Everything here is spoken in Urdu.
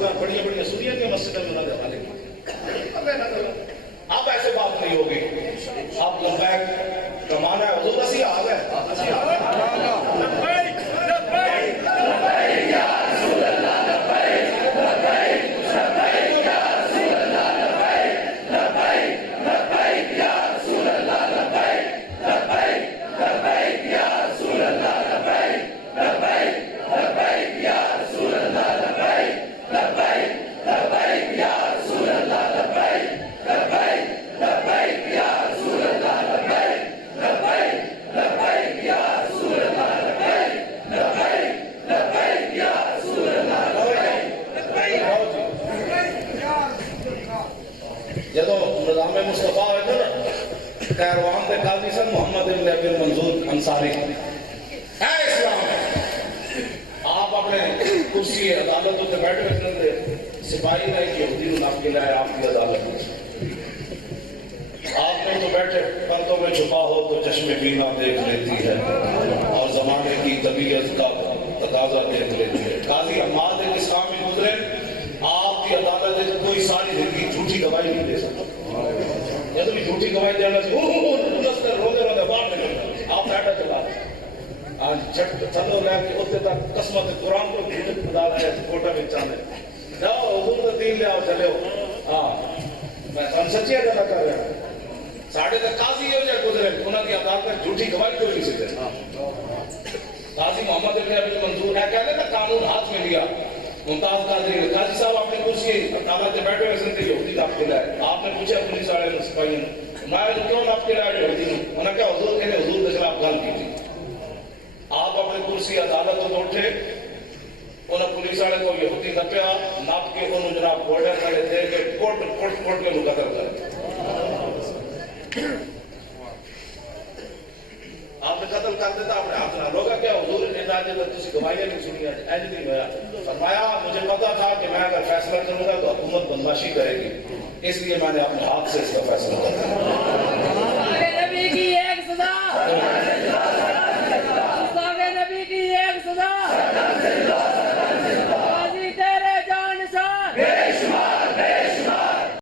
لوگ بڑی بڑی سنیے کے مسجد میں نہ حوالے اب ایسے بات نہیں ہوگی. اب لبیک کمانا ہے حضور اسی آ گئے. جدو نظام مصطفیٰ ہوئے تھے نا کیروان دے قاضی سن محمد ابن ابی منظور انصاری اے اسلام آپ اپنے کرسی عدالت ہوتے بیٹھے ہوئے تھے سپاہی نے ایک یہودی کو نام کے لائے آپ کی عدالت میں آپ نے تو بیٹھے پردوں میں چھپا ہو تو چشم بینا دیکھ لیتی ہے اور زمانے کی طبیعت کا تقاضا دیکھ لیتی ہے. قاضی حماد ایک اسلام میں گزرے آپ کی عدالت ہے کوئی ساری زندگی جھوٹی گواہی نہیں دے سکتا. یا تو بھی جھوٹی گواہی دینا سے رونے رونے باہر نکل آپ بیٹھا چلا آج جھٹ چلو لے کے اتنے تک قسمت قرآن کو جھوٹے خدا رہے فوٹا میں چاہنے جاؤ حضور کا دین لے آؤ چلے ہو. ہاں میں ہم سچی گلا کر رہا ہوں. ساڑھے تک قاضی ہو جائے گزرے انہوں کی عدالت میں جھوٹی گواہی کوئی نہیں سکتے. قاضی محمد ابن ابی منظور ہے کہہ لے نا قانون ہاتھ میں لیا ممتاز قاضی صاحب آپ نے کرسی عدالت میں بیٹھے ہوئے سن کے یہودی ناپ کے لائے. آپ نے پوچھا پولیس والے نے سپاہی نے میں کیوں ناپ کے لائے یہودی نے انہوں نے کہا حضور کے حضور کے خلاف گل کی تھی. آپ اپنے کرسی عدالت کو اٹھے انہوں پولیس والے کو یہودی نپیا ناپ کے انہوں جناب بورڈر کھڑے دے کے کوٹ کوٹ کوٹ کے قتل کر آپ نے قتل کر دیتا اپنے ہاتھ نہ لوگا کیا حضور نے کہا جب تسی گواہیاں نہیں سنی ایج نہیں ہوا. فرمایا مجھے پتا تھا کہ میں اگر فیصلہ کروں گا تو حکومت بدماشی کرے گی اس لیے میں نے اپنے ہاتھ سے اس کا فیصلہ کیا.